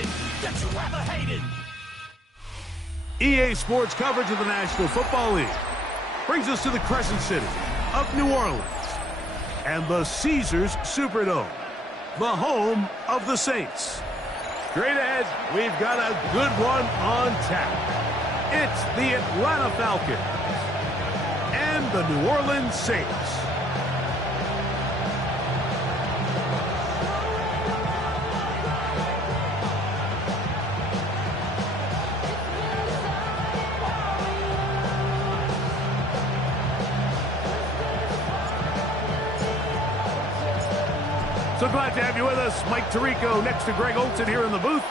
hated that you ever hated. EA Sports coverage of the National Football League brings us to the Crescent City of New Orleans and the Caesars Superdome, the home of the Saints. Straight ahead, we've got a good one on tap. It's the Atlanta Falcons and the New Orleans Saints. So glad to have you with us. Mike Tirico next to Greg Olsen here in the booth.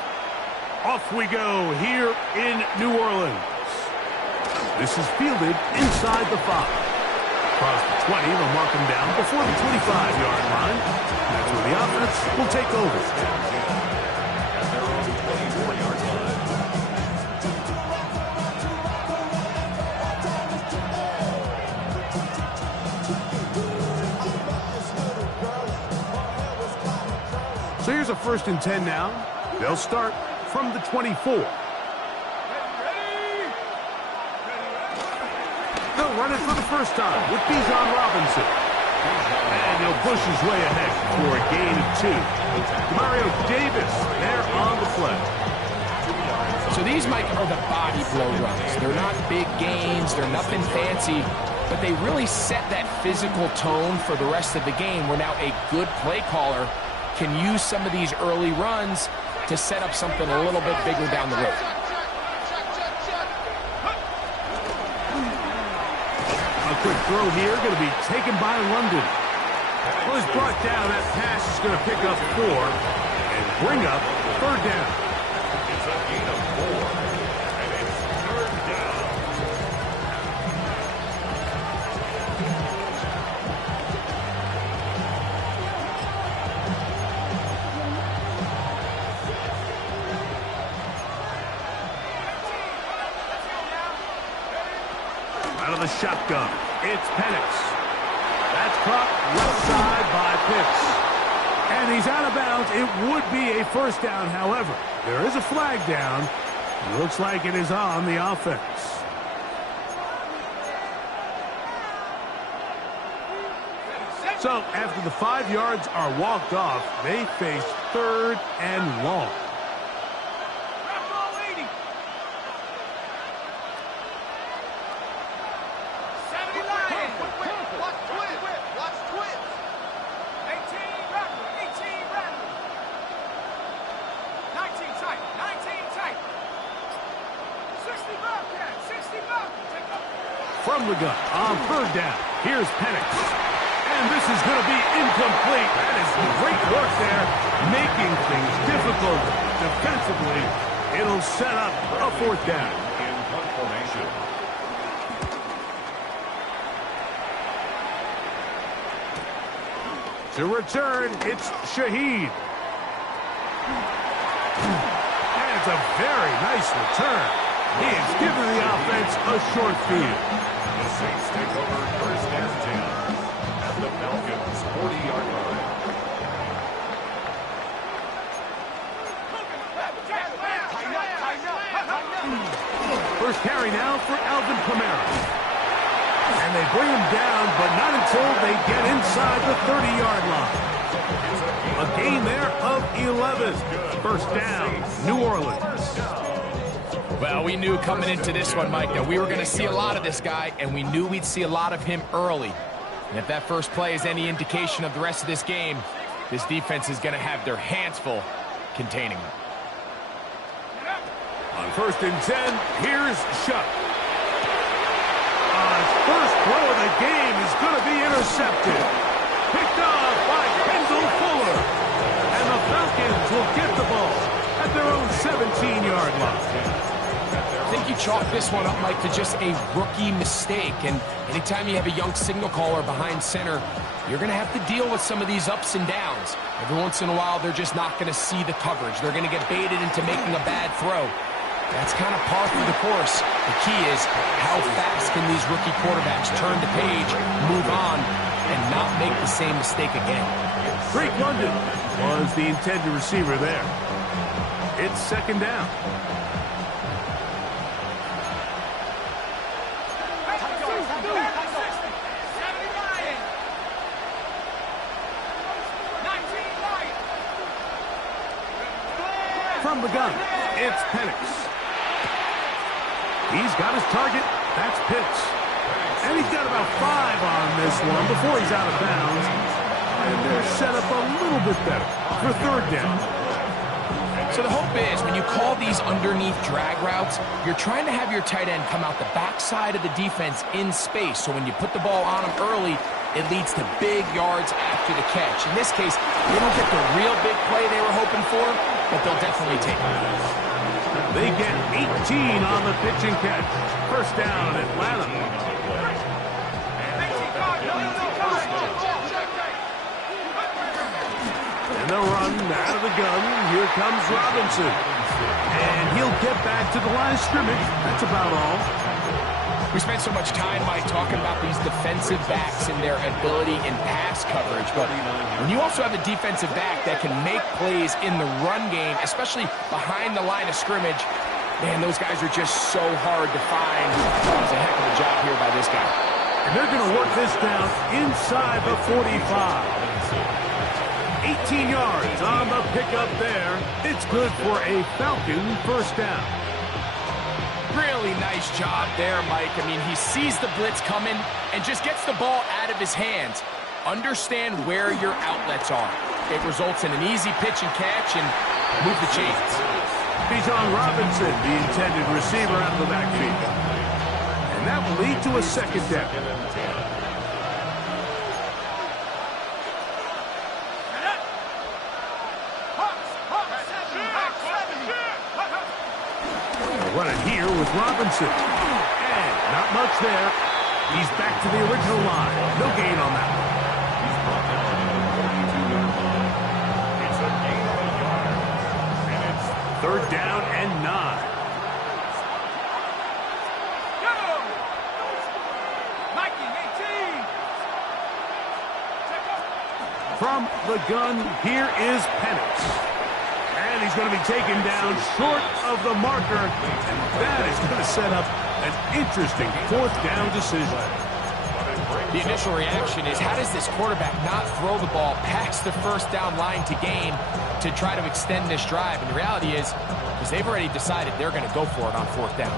Off we go here in New Orleans. This is fielded inside the 5. Across the 20, they'll mark him down before the 25-yard line. That's where the offense will take over. At their own 24-yard line. So here's a 1st and 10 now. They'll start from the 24. They'll run it for the first time with Bijan Robinson. And he'll push his way ahead for a gain of 2. Mario Davis there on the play. So these, Mike, are the body blow runs. They're not big gains. They're nothing fancy. But they really set that physical tone for the rest of the game where now a good play caller can use some of these early runs to set up something a little bit bigger down the road. A quick throw here, going to be taken by London. Well, he's brought down. That pass is going to pick up 4 and bring up 3rd down. It's a gain of 4, and it's 3rd down. Out of the shotgun, it's Penix. That's caught left side by Pitts. And he's out of bounds. It would be a 1st down, however. There is a flag down. It looks like it is on the offense. So after the 5 yards are walked off, they face 3rd and long. From the gun on 3rd down. Here's Penix. And this is going to be incomplete. That is great work there, making things difficult defensively. It'll set up a 4th down. In punt formation. To return, it's Shaheed. And it's a very nice return. He is giving the offense a short field. The Saints take over 1st and 10 at the Falcons' 40-yard line. First carry now for Alvin Kamara. And they bring him down, but not until they get inside the 30-yard line. A gain there of 11. 1st down, New Orleans. Well, we knew coming into this one, Mike, that we were going to see a lot of this guy, and we knew we'd see a lot of him early. And if that first play is any indication of the rest of this game, this defense is going to have their hands full containing him. On 1st and 10, here's Shuck. His first throw of the game is going to be intercepted. Picked off by Kendall Fuller. And the Falcons will get the ball at their own 17-yard line. I think you chalk this one up, Mike, to just a rookie mistake. And anytime you have a young signal caller behind center, you're going to have to deal with some of these ups and downs. Every once in a while, they're just not going to see the coverage. They're going to get baited into making a bad throw. That's kind of par for the course. The key is how fast can these rookie quarterbacks turn the page, move on, and not make the same mistake again. Drake London was the intended receiver there. It's second down. From the gun, it's Penix. He's got his target. That's Pitts. And he's got about 5 on this one before he's out of bounds. And they're set up a little bit better for third down. So the hope is when you call these underneath drag routes, you're trying to have your tight end come out the backside of the defense in space. So when you put the ball on him early, it leads to big yards after the catch. In this case, they don't get the real big play they were hoping for, but they'll definitely take it. They get 18 on the pitch and catch. First down, Atlanta. And they'll run out of the gun. Here comes Robinson. And he'll get back to the line of scrimmage. That's about all. We spent so much time, Mike, talking about these defensive backs and their ability in pass coverage. But when you also have a defensive back that can make plays in the run game, especially behind the line of scrimmage, man, those guys are just so hard to find. That was a heck of a job here by this guy. And they're going to work this down inside the 45. 18 yards on the pickup there. It's good for a Falcon first down. Really nice job there, Mike. I mean, he sees the blitz coming and just gets the ball out of his hands. Understand where your outlets are. It results in an easy pitch and catch and move the chains. Bijan Robinson, the intended receiver out of the backfield. And that will lead to a second down. Running here with Robinson. And not much there. He's back to the original line. No gain on that one. He's brought down at 42 yards. It's a gain of a yard. And it's third down and 9. From the gun, here is Penix. And he's going to be taken down short of the marker. And that is going to set up an interesting fourth down decision. The initial reaction is, how does this quarterback not throw the ball past the first down line to gain to try to extend this drive? And the reality is, because they've already decided they're going to go for it on fourth down.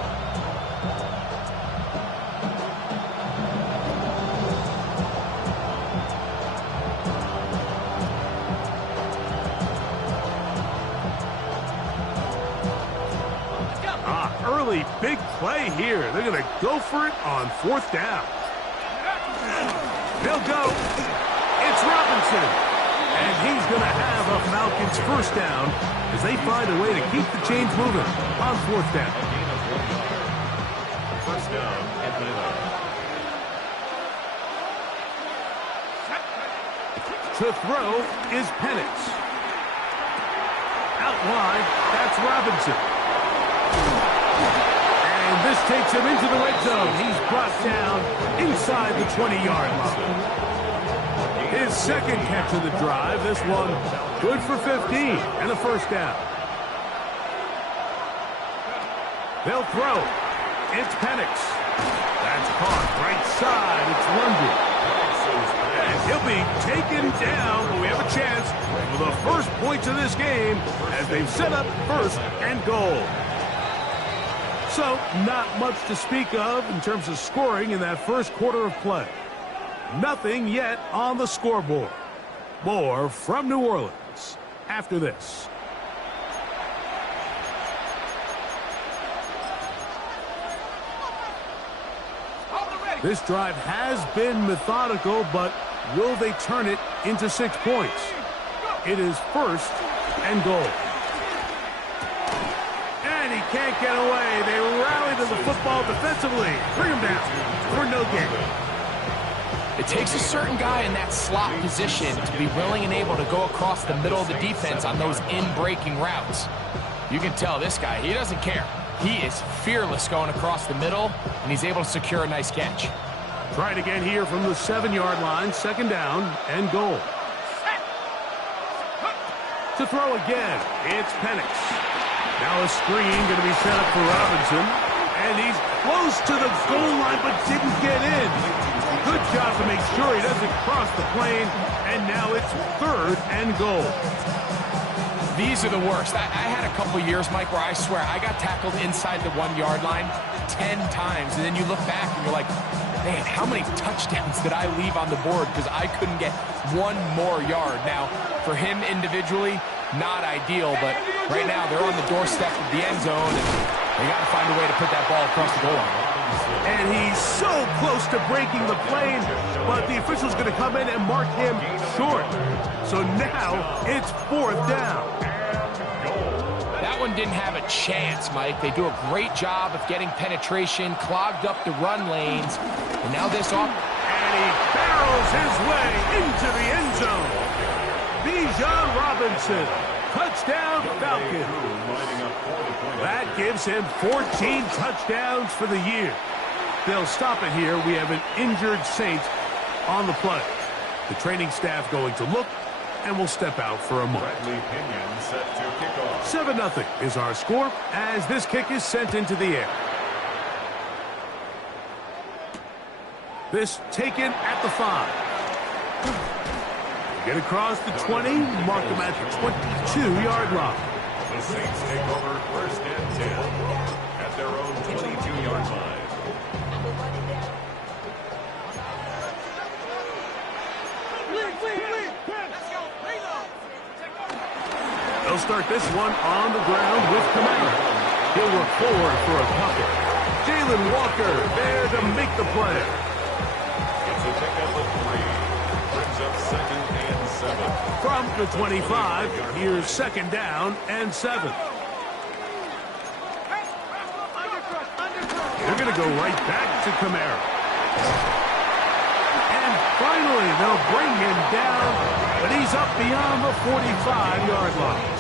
Early big play here. They're going to go for it on fourth down. They'll go. It's Robinson. And he's going to have a Falcons first down as they find a way to keep the chains moving on fourth down. first down, Atlanta. To throw is Penix. Out wide, that's Robinson. And this takes him into the red zone. He's brought down inside the 20-yard line. His second catch of the drive. This one good for 15 and a first down. They'll throw. It's Penix. That's caught right side. It's London. And he'll be taken down, but we have a chance for the first points of this game as they've set up first and goal. So, not much to speak of in terms of scoring in that first quarter of play. Nothing yet on the scoreboard. More from New Orleans after this. This drive has been methodical, but will they turn it into 6 points? It is first and goal. And he can't get away. They rally to the football defensively. Bring him down for no gain. It takes a certain guy in that slot position to be willing and able to go across the middle of the defense on those in-breaking routes. You can tell this guy, he doesn't care. He is fearless going across the middle, and he's able to secure a nice catch. Try it again here from the 7-yard line, second down and goal. To throw again, it's Penix. Now a screen going to be set up for Robinson. And he's close to the goal line, but didn't get in. Good job to make sure he doesn't cross the plane. And now it's 3rd and goal. These are the worst. I had a couple years, Mike, where I swear I got tackled inside the 1-yard line 10 times. And then you look back and you're like, man, how many touchdowns did I leave on the board because I couldn't get one more yard? Now, for him individually, not ideal, but right now they're on the doorstep of the end zone, and they got to find a way to put that ball across the goal line. And he's so close to breaking the plane, but the official's going to come in and mark him short. So now it's 4th down. That one didn't have a chance, Mike. They do a great job of getting penetration, clogged up the run lanes, and now this off. And he barrels his way into the end zone. Bijan Robinson, touchdown Falcon. That gives him 14 touchdowns for the year. They'll stop it here. We have an injured Saint on the play. The training staff going to look, and we'll step out for a moment. 7-0 is our score as this kick is sent into the air. This taken at the 5. Get across the 20, mark them at the 22-yard line. The Saints take over 1st and 10 at their own 22-yard line. They'll start this one on the ground with Kamara. He'll work forward for a pocket. Jalen Walker there to make the play. It's a pickup of 3. Brings up 2nd and 7. From the 25, here's 2nd down and 7. They're going to go right back to Kamara. And finally, they'll bring him down, but he's up beyond the 45-yard line.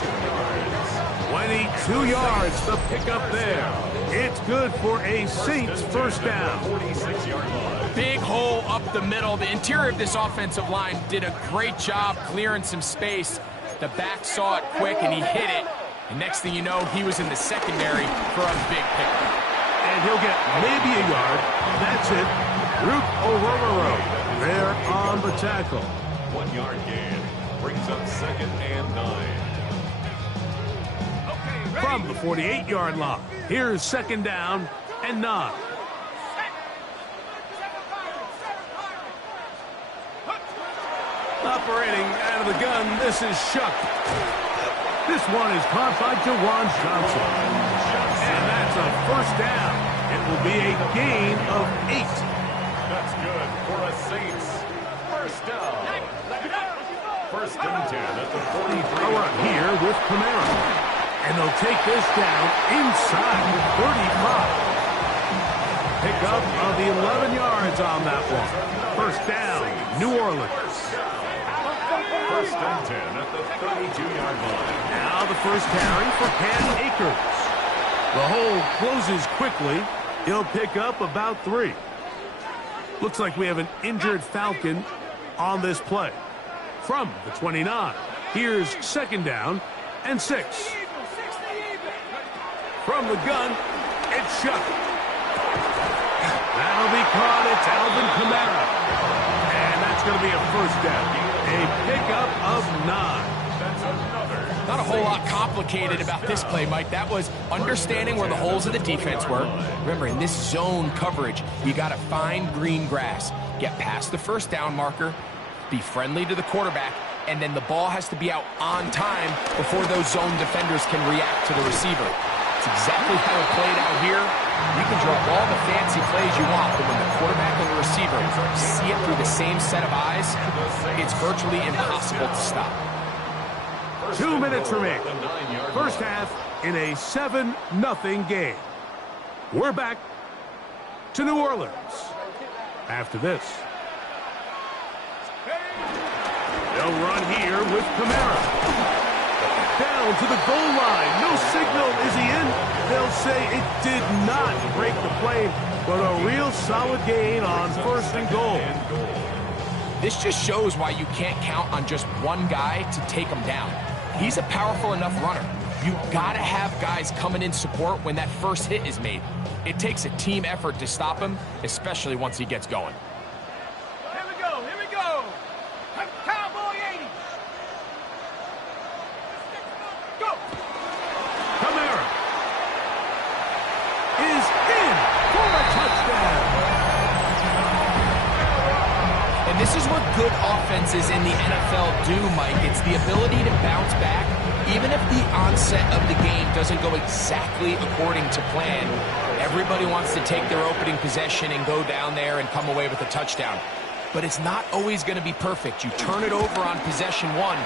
22 yards to pick up there. It's good for a Saints 1st down. 46-yard line. Big hole up the middle. The interior of this offensive line did a great job clearing some space. The back saw it quick, and he hit it. And next thing you know, he was in the secondary for a big pickup. And he'll get maybe a yard. That's it. Rook Orororo there on the tackle. 1-yard gain. Brings up 2nd and 9. From the 48-yard line, here's 2nd down and 9. Operating out of the gun, this is Shuck. This one is caught by Jawan Johnson. And that's a 1st down. It will be a gain of 8. That's good for a Saints 1st down. 1st and 10 at the 43. Power up here with Kamara. And they'll take this down inside the 35. Pick up of 11 yards on that one. 1st down, New Orleans. 1st and 10 at the 32-yard line. Now the 1st carry for Cam Akers. The hole closes quickly. He'll pick up about 3. Looks like we have an injured Falcon on this play. From the 29, here's 2nd down and 6. From the gun, it's Shuck. That'll be caught. It's Alvin Kamara. And that's going to be a 1st down. A pickup of 9. Not a whole lot complicated about this play, Mike. That was understanding where the holes of the defense were. Remember, in this zone coverage, you got to find green grass, get past the 1st down marker, be friendly to the quarterback, and then the ball has to be out on time before those zone defenders can react to the receiver. It's exactly how it played out here. You can draw all the fancy plays you want, but when the quarterback and the receiver see it through the same set of eyes, it's virtually impossible to stop. 2 minutes remaining. 1st half in a 7-0 game. We're back to New Orleans after this. They'll run here with Kamara. Down to the goal line. No signal. Is he in? They'll say it did not break the play, but a real solid gain on 1st and goal. This just shows why you can't count on just one guy to take him down. He's a powerful enough runner. You gotta have guys coming in support when that first hit is made. It takes a team effort to stop him, especially once he gets going. Here we go, here we go. Cowboy 80. Go. Kamara is in for a touchdown. And this is what good offenses in the NFL do, Mike. It's the ability to bounce back, even if the onset of the game doesn't go exactly according to plan. Everybody wants to take their opening possession and go down there and come away with a touchdown. But it's not always going to be perfect. You turn it over on possession 1.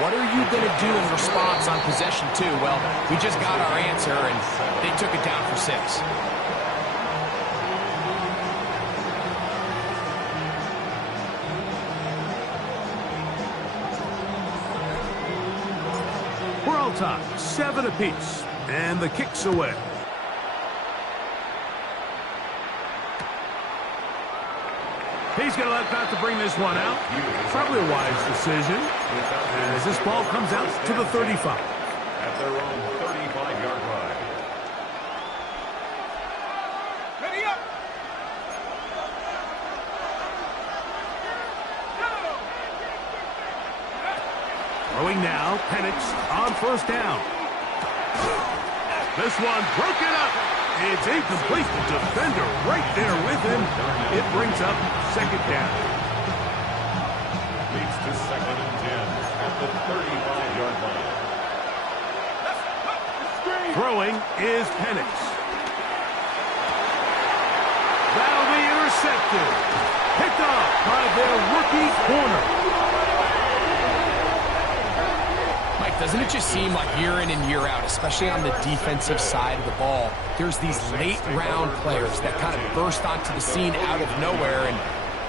What are you going to do in response on possession 2? Well, we just got our answer, and they took it down for 6. We're all tied, 7 apiece, and the kick's away. He's going to let that to bring this one out. Probably a wise decision as this ball comes out to the 35. At their own 35-yard line. Ready up. Throwing now, Penix on first down. This one broken up. It's incomplete. The defender right there with him. It brings up second down. Leads to 2nd and 10 at the 35-yard line. Throwing is Penix. That'll be intercepted. Picked up by their rookie corner. Doesn't it just seem like year in and year out, especially on the defensive side of the ball, there's these late-round players that kind of burst onto the scene out of nowhere, and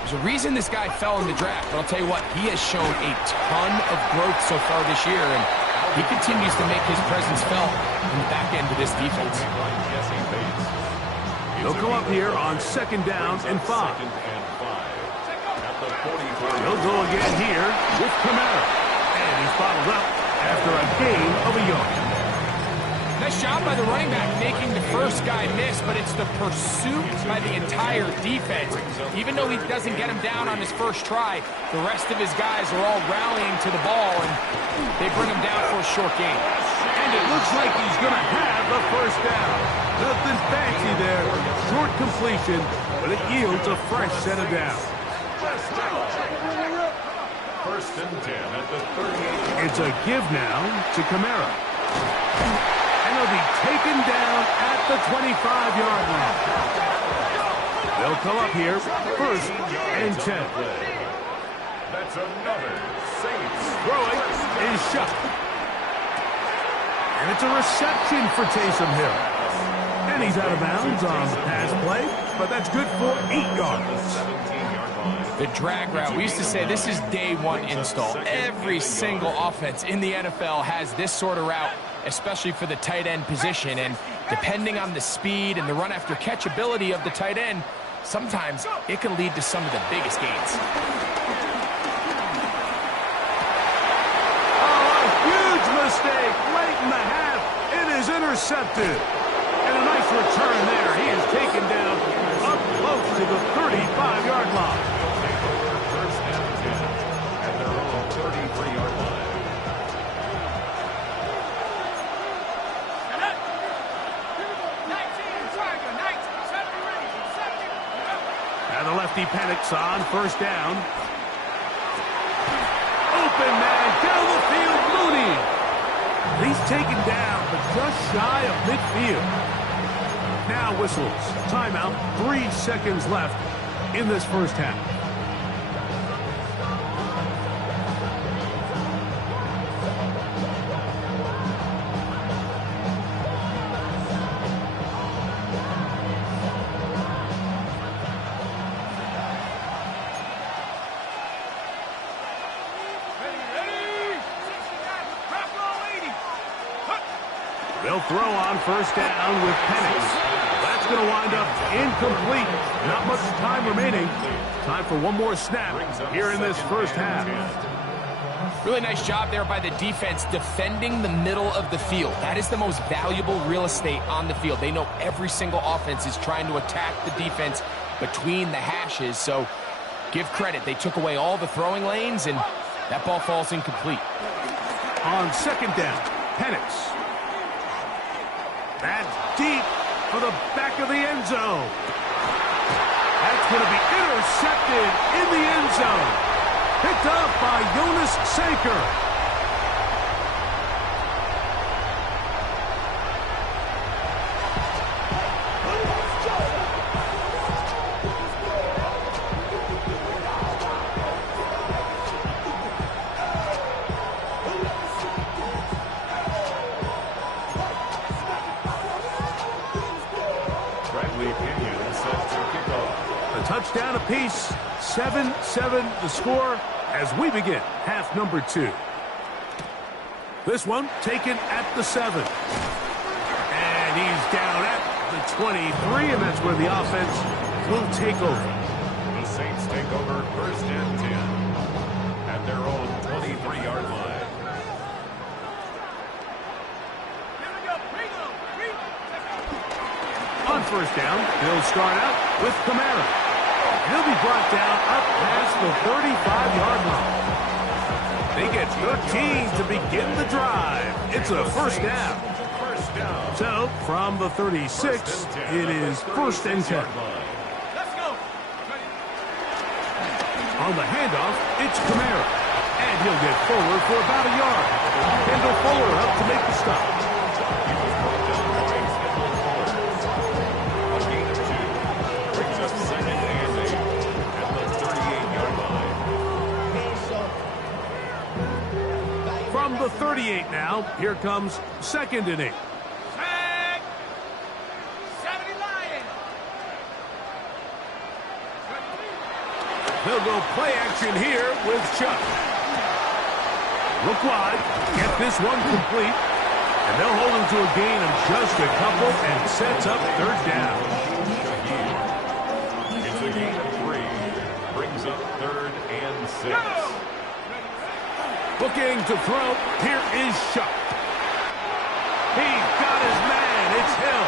there's a reason this guy fell in the draft, but I'll tell you what, he has shown a ton of growth so far this year, and he continues to make his presence felt in the back end of this defense. He'll come up here on 2nd down and 5. He'll go again here with Kamara, and he's bottled up after a gain of a yard. Nice job by the running back making the first guy miss, but it's the pursuit by the entire defense. Even though he doesn't get him down on his first try, the rest of his guys are all rallying to the ball, and they bring him down for a short gain. And it looks like he's going to have the first down. Nothing fancy there. Short completion, but it yields a fresh set of downs. 1st and 10 at the 38. It's a give now to Kamara. And he'll be taken down at the 25-yard line. They'll come up here 1st and 10. That's another Saints. Throwing is shot. And it's a reception for Taysom Hill. And he's out of bounds on the pass play, but that's good for 8 yards. The drag route, we used to say this is day 1 install. Every single offense in the NFL has this sort of route, especially for the tight end position. And depending on the speed and the run after catch ability of the tight end, sometimes it can lead to some of the biggest gains. Oh, a huge mistake late in the half. It is intercepted. And a nice return there. He is taken down up close to the 35-yard line. 1st and 10 at their own 33-yard line. And the lefty Penix on first down. Open man down the field, Mooney. He's taken down, but just shy of midfield. Now whistles. Timeout. 3 seconds left in this first half. They'll throw on first down with Penix. That's going to wind up incomplete. Not much time remaining. Time for one more snap here in this first half. Really nice job there by the defense defending the middle of the field. That is the most valuable real estate on the field. They know every single offense is trying to attack the defense between the hashes, so give credit. They took away all the throwing lanes, and that ball falls incomplete. On second down, Penix. That's deep for the back of the end zone. That's going to be intercepted in the end zone. Picked up by Jonas Sanker. Touchdown apiece, 7-7 the score as we begin half number 2. This one taken at the 7. And he's down at the 23, and that's where the offense will take over. The Saints take over first and 10 at their own 23-yard line. On first down, they'll start out with Kamara. He'll be brought down up past the 35-yard line. They get 13 to begin the drive. It's a first down. So, from the 36, it is first and 10. Let's go. On the handoff, it's Kamara. And he'll get forward for about a yard. Kendall Fuller up to make the stop. From the 38 now, here comes second and 8. Tag. 70 Lions. They'll go play action here with Chuck. Look wide, get this one complete, and they'll hold him to a gain of just a couple and sets up third down. It's a gain of 3, brings up third and 6. Looking to throw, here is Chuck. He got his man, it's Hill.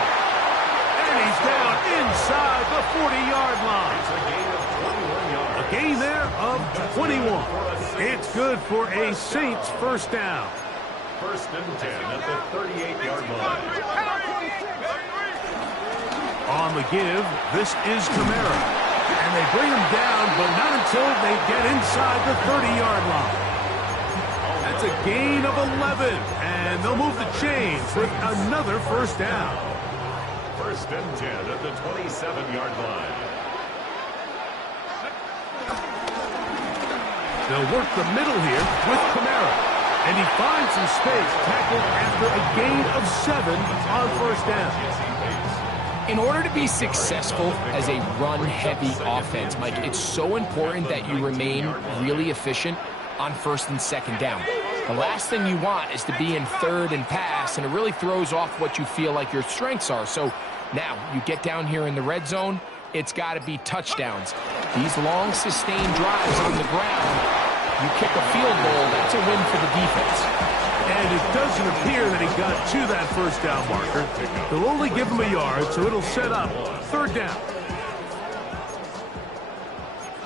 And he's down inside the 40-yard line. It's a gain of 21 yards. A gain there of 21. It's good for a Saints first down. First and 10 at the 38-yard line. On the give, this is Kamara. And they bring him down, but not until they get inside the 30-yard line. That's a gain of 11, and they'll move the chains with another first down. First and 10 at the 27-yard line. They'll work the middle here with Kamara, and he finds some space tackled after a gain of 7 on first down. In order to be successful as a run-heavy offense, Mike, it's so important that you remain really efficient on first and second down. The last thing you want is to be in third and pass, and it really throws off what you feel like your strengths are. So now you get down here in the red zone, it's got to be touchdowns. These long sustained drives on the ground, you kick a field goal, that's a win for the defense. And it doesn't appear that he got to that first down marker. They'll only give him a yard, so it'll set up third down.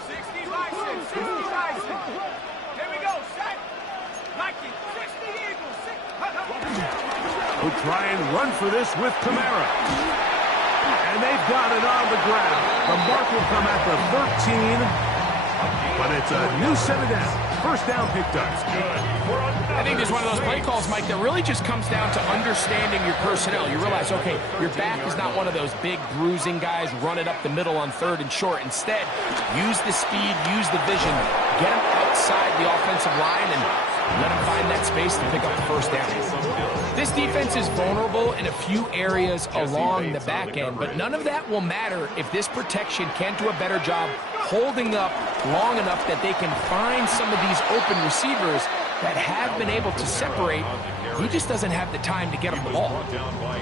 60 license. 60 license. Here we go. Set. Nike. 60 Eagles. We'll try and run for this with Kamara. And they've got it on the ground. The mark will come at the 13. But it's a new set of down. First down picked up. I think there's one of those play calls, Mike, that really just comes down to understanding your personnel. You realize, okay, your back is not one of those big bruising guys running up the middle on third and short. Instead, use the speed, use the vision, get him outside the offensive line, and let him find that space to pick up the first down. This defense is vulnerable in a few areas along the back end, but none of that will matter if this protection can't do a better job holding up long enough that they can find some of these open receivers that have been able to separate. He just doesn't have the time to get him the ball.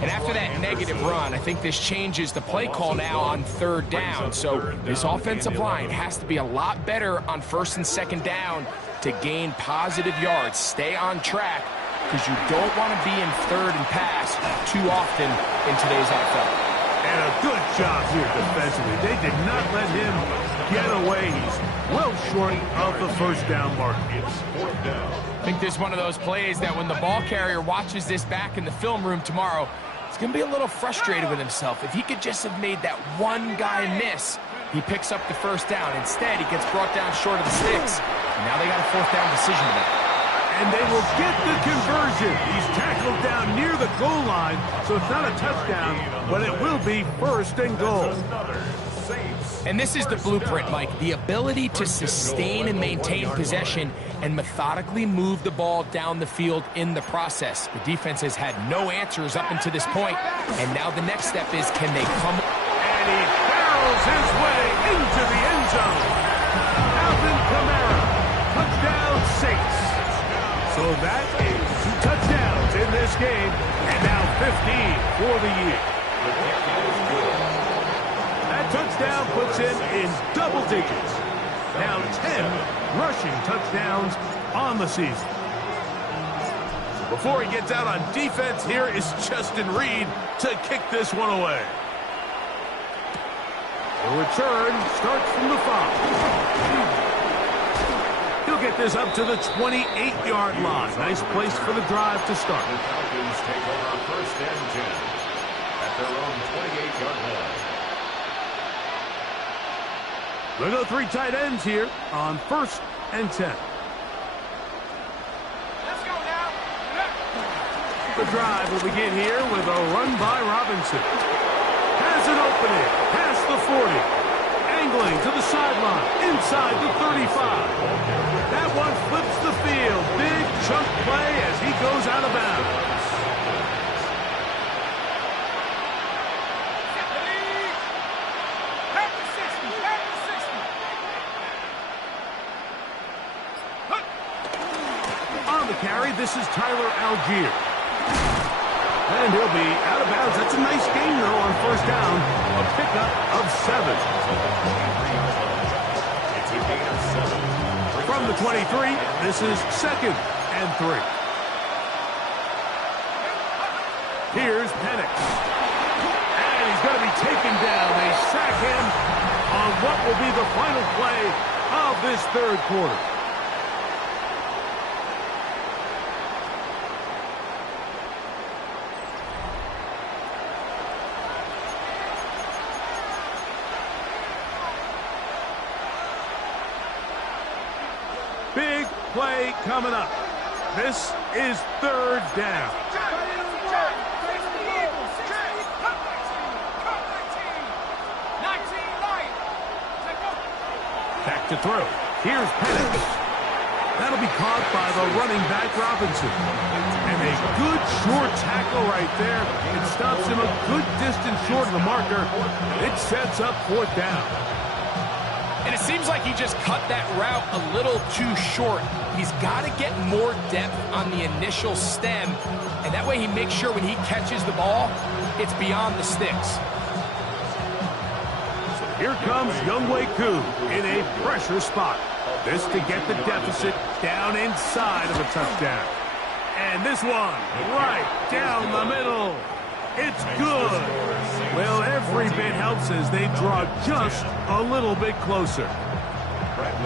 And after that negative run, I think this changes the play call now on third down. So this offensive line has to be a lot better on first and second down to gain positive yards. Stay on track, because you don't want to be in third and pass too often in today's NFL. And a good job here defensively. They did not let him get away. He's well short of the first down mark. I think this is one of those plays that when the ball carrier watches this back in the film room tomorrow, he's going to be a little frustrated with himself. If he could just have made that one guy miss, he picks up the first down. Instead, he gets brought down short of the sticks. And now they got a fourth down decision to make. And they will get the conversion. He's tackled down near the goal line, so it's not a touchdown, but it will be first and goal. And this is the blueprint, Mike. The ability to sustain and maintain possession and methodically move the ball down the field in the process. The defense has had no answers up until this point, and now the next step is, can they come? And he barrels his way into the end zone. Alvin Kamara, touchdown Saints. So that is 2 touchdowns in this game, and now 15 for the year. That touchdown puts him in double digits. Now 10 rushing touchdowns on the season. Before he gets out on defense, here is Justin Reed to kick this one away. The return starts from the 5. He'll get this up to the 28-yard line. Nice place for the drive to start. The Falcons take over first and 10 at their own 28-yard line. They'll go 3 tight ends here on first and 10. Let's go now. The drive will begin here with a run by Robinson. Has an opening past the 40. Angling to the sideline, inside the 35. That one flips the field. Big chunk play as he goes out of bounds. On the carry, this is Tyler Algier. And he'll be out of bounds. That's a nice gain, though, on first down. A pickup of 7. It's a gain of 7. From the 23, this is 2nd and 3. Here's Penix. And he's going to be taken down. They sack him on what will be the final play of this third quarter. Big play coming up. This is third down. Back to throw. Here's Penix. That'll be caught by the running back Robinson. And a good short tackle right there. It stops him a good distance short of the marker. It sets up fourth down. And it seems like he just cut that route a little too short. He's got to get more depth on the initial stem, and that way he makes sure when he catches the ball, it's beyond the sticks. So here comes Younghoe Koo in a pressure spot. This to get the deficit down inside of a touchdown. And this one right down the middle. It's good. Well, every bit helps as they draw just a little bit closer.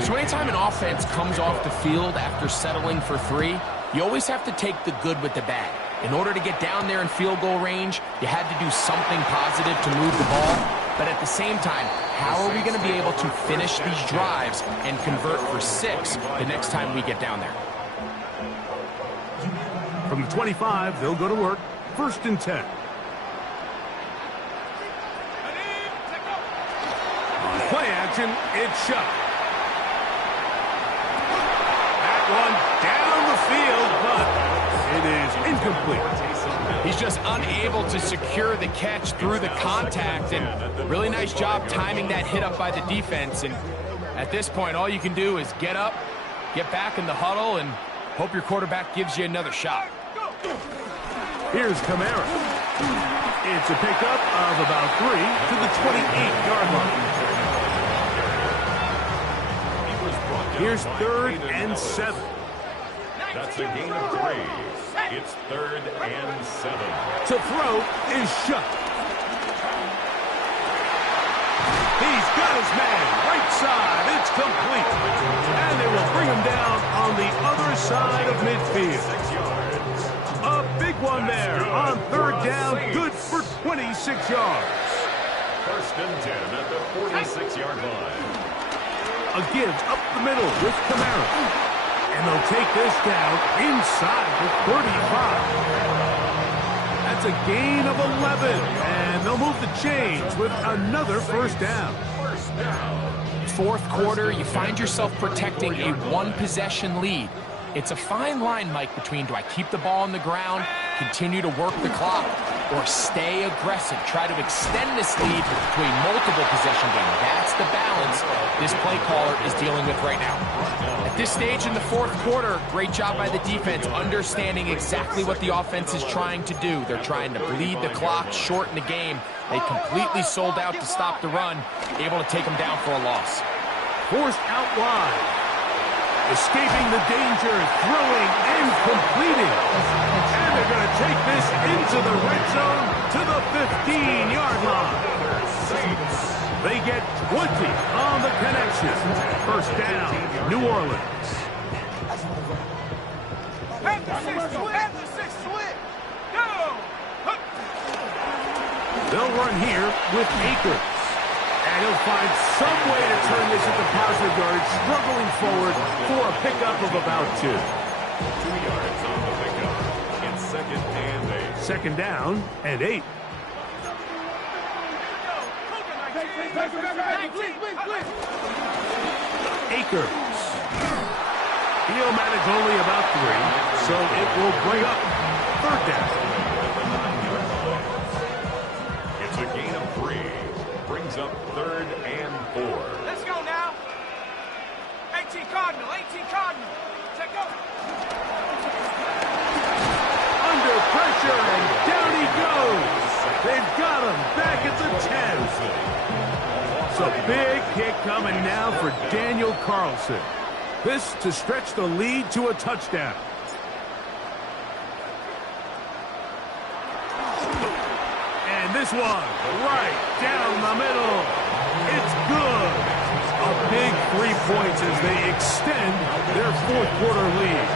So anytime an offense comes off the field after settling for 3, you always have to take the good with the bad. In order to get down there in field goal range, you had to do something positive to move the ball. But at the same time, how are we going to be able to finish these drives and convert for 6 the next time we get down there? From the 25, they'll go to work. First and 10. Play action, it's shot. That one down the field, but it is incomplete. He's just unable to secure the catch through the contact, and really nice job timing that hit up by the defense. And at this point, all you can do is get up, get back in the huddle, and hope your quarterback gives you another shot. Here's Kamara. It's a pickup of about 3 to the 28-yard line. Here's 3rd and 7. That's a gain of 3. It's 3rd and 7. To throw is shut. He's got his man. Right side. It's complete. And they will bring him down on the other side of midfield. 6 yards. A big one there on 3rd down. Good for 26 yards. 1st and 10 at the 46-yard line. A give up the middle with Camara. And they'll take this down inside the 35. That's a gain of 11. And they'll move the chains with another 1st down. 1st down. 4th quarter, you find yourself protecting a 1-possession lead. It's a fine line, Mike, between do I keep the ball on the ground, continue to work the clock, or stay aggressive, try to extend this lead to a multiple possession game. That's the balance this play caller is dealing with right now. At this stage in the 4th quarter, great job by the defense, understanding exactly what the offense is trying to do. They're trying to bleed the clock, shorten the game. They completely sold out to stop the run, able to take them down for a loss. Forced out wide. Escaping the danger, throwing and completing. And they're going to take this into the red zone to the 15-yard line. They get 20 on the connection. 1st down, New Orleans. Have the 6 swing. Go. They'll run here with Akers. And he'll find some way to turn this into positive yards, struggling forward for a pickup of about 2. 2 yards on the pickup. It's 2nd and 8. 2nd down and 8. Akers. He'll manage only about 3, so it will bring up 3rd down. It's a gain of 3. Brings up 3rd and 4. Let's go now. 18 Cardinal, 18 Cardinal. Check up. Under pressure, and down he goes. They've got him back at the 10. So big kick coming now for Daniel Carlson. This to stretch the lead to a touchdown. And this one, right down the middle. It's good. A big 3 points as they extend their 4th quarter lead.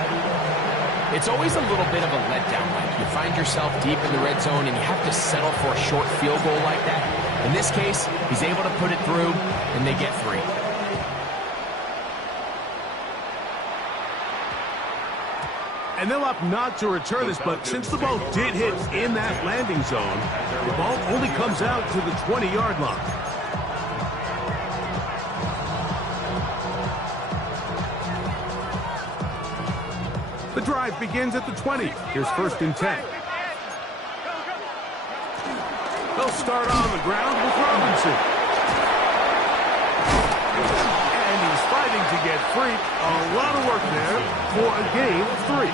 It's always a little bit of a letdown, Mike. You find yourself deep in the red zone and you have to settle for a short field goal like that. In this case, he's able to put it through, and they get 3. And they'll opt not to return this, but since the ball did hit in that landing zone, the ball only comes out to the 20-yard line. The drive begins at the 20. Here's 1st and 10. They'll start on the ground with Robinson. And he's fighting to get free. A lot of work there for a gain of 3.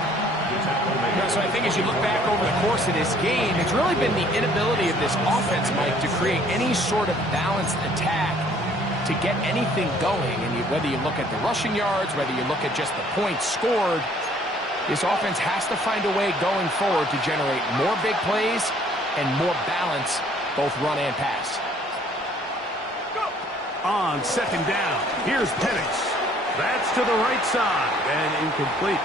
So I think as you look back over the course of this game, it's really been the inability of this offense, Mike, to create any sort of balanced attack to get anything going. And whether you look at the rushing yards, whether you look at just the points scored, this offense has to find a way going forward to generate more big plays and more balance, both run and pass. On 2nd down, here's Penix. That's to the right side and incomplete.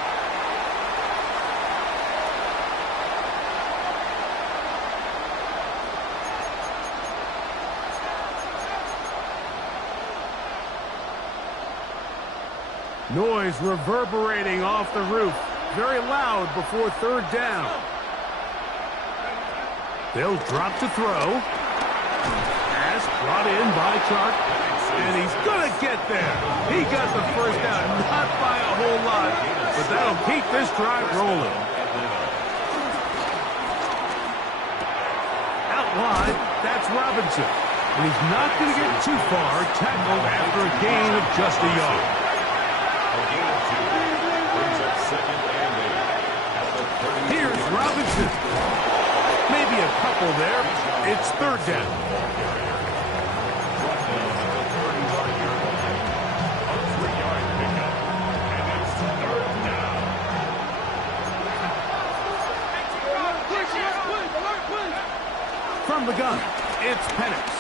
Noise reverberating off the roof. Very loud before 3rd down. They'll drop to throw. Pass brought in by Chark. And he's going to get there. He got the 1st down, not by a whole lot, but that'll keep this drive rolling. Out wide, that's Robinson. And he's not going to get too far, tackled after a gain of just a yard. A gain of 2. Brings up 2nd and 8. At the 30. Here's Robinson. Maybe a couple there. It's 3rd down. A 3-yard pickup. From the gun, it's Penix.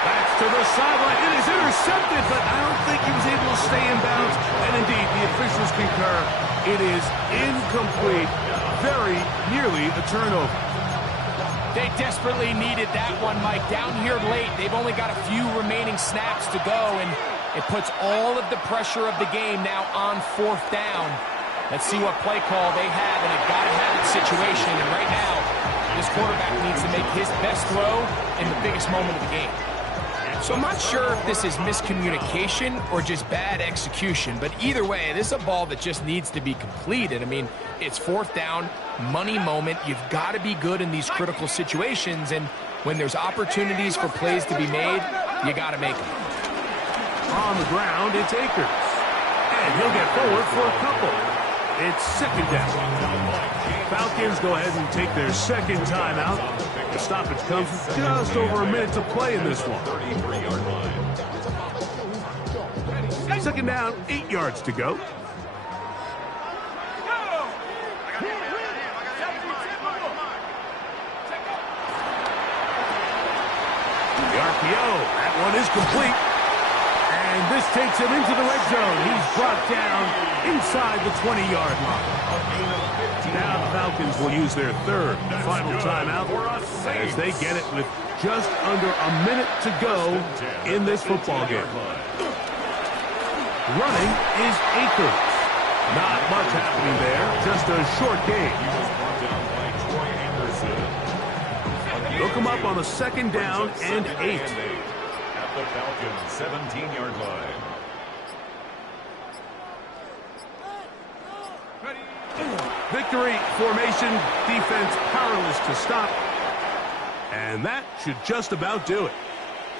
That's to the sideline. It is intercepted, but I don't think he was able to stay in bounds. And indeed, the officials concur. It is incomplete. Very nearly a turnover. They desperately needed that one, Mike. Down here late, they've only got a few remaining snaps to go, and it puts all of the pressure of the game now on 4th down. Let's see what play call they have in a gotta-have-it situation. And right now, this quarterback needs to make his best throw in the biggest moment of the game. So I'm not sure if this is miscommunication or just bad execution, but either way, this is a ball that just needs to be completed. I mean, it's 4th down, money moment. You've got to be good in these critical situations, and when there's opportunities for plays to be made, you got to make them. On the ground, it's Akers. And he'll get forward for a couple. It's 2nd down. Falcons go ahead and take their 2nd timeout. The stoppage comes with just over a minute to play in this one. 2nd down, 8 yards to go. The RPO, that one is complete. And this takes him into the red zone. He's brought down inside the 20-yard line. Now the Falcons will use their 3rd final timeout as they get it with just under a minute to go in this football game. Running is Akers. Not much happening there, just a short game. Look him up on a 2nd down and 8. At the Falcons' 17-yard line. Victory formation, defense powerless to stop. And that should just about do it.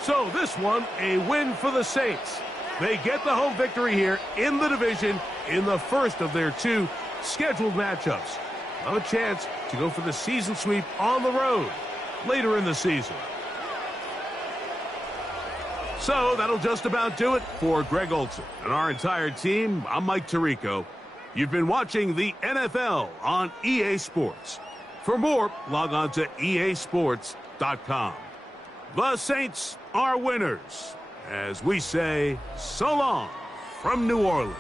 So this one, a win for the Saints. They get the home victory here in the division in the first of their 2 scheduled matchups. Have a chance to go for the season sweep on the road later in the season. So that'll just about do it for Greg Olson and our entire team. I'm Mike Tirico. You've been watching the NFL on EA Sports. For more, log on to easports.com. The Saints are winners, as we say so long from New Orleans.